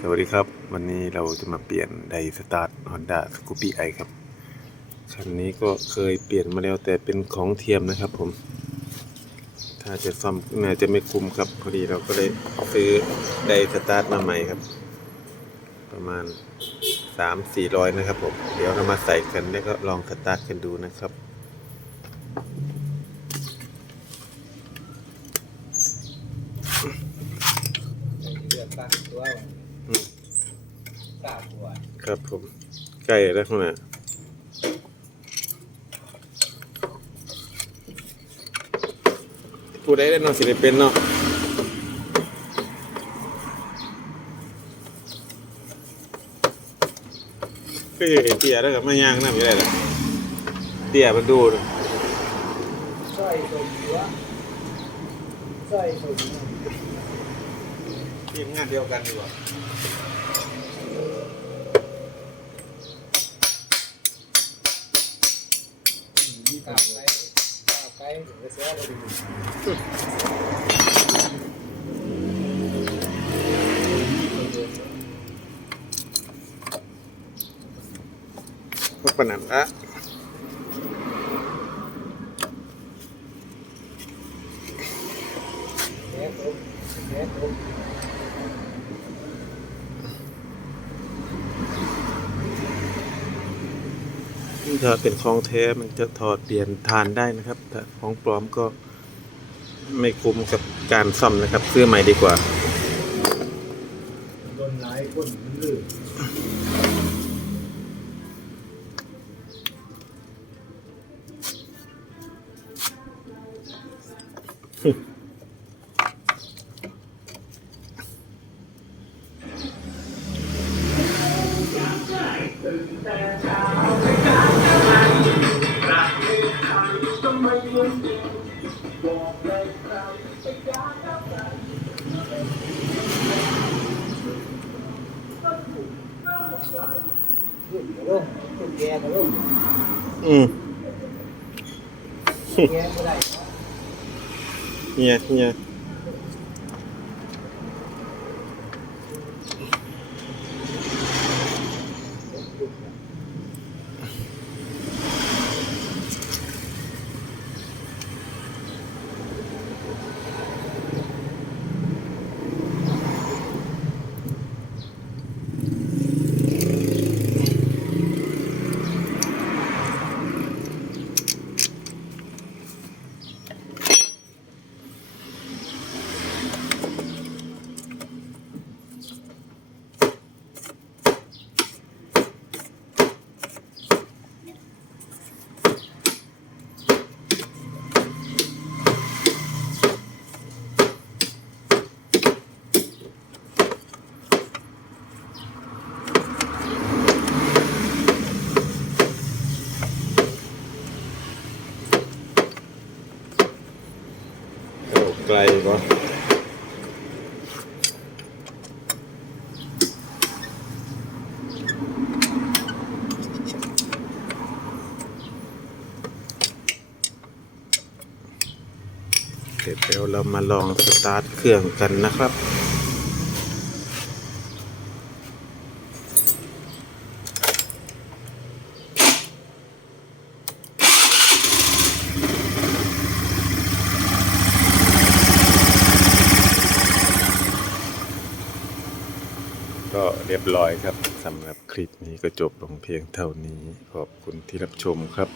สวัสดีครับ วันนี้เราจะมาเปลี่ยนไดสตาร์ท Honda Scoopy i ครับ คันนี้ก็เคยเปลี่ยนมาแล้วแต่เป็นของเทียมนะครับผม ถ้าจะซ่อมน่าจะไม่คุ้มครับ พอดีเราก็เลยซื้อไดสตาร์ทมาใหม่ครับ ประมาณ 3-400 นะครับผม เดี๋ยวเรามาใส่กันแล้วก็ลองสตาร์ทกันดูนะครับเลือกตั้งตัวอืม สามตัวครับผม ใกล้แล้วข้างหน้าผู้ใดได้นอนสิได้เป็นเนาะก็อยู่เห็นเตี้ยแล้วกับไม่ย่างน้ำอยู่ได้ละเตี้ยมันดูดิใส่ตัวหัวใส่ตัว ทีมงานเดียวกันดีกว่ามีกาวไก่กาวไก่ถึงจะเสียเลยพวกปนันละแค่ตัวแค่ ถ้าเป็นของแท้มันจะถอดเปลี่ยนทานได้นะครับแต่ของปลอมก็ไม่คุ้มกับการซ่อมนะครับซื้อใหม่ดีกว่าโด ลายคนมันลื่นลูกกระลุ่มลูกแกกระลุ่มอืมแกไม่ได้เนี่ยเนี่ย ไกลก่อนเดี๋ยวเรามาลองสตาร์ทเครื่องกันนะครับ ก็ เรียบร้อยครับสำหรับคลิปนี้ก็จบลงเพียงเท่านี้ ขอบคุณที่รับชมครับ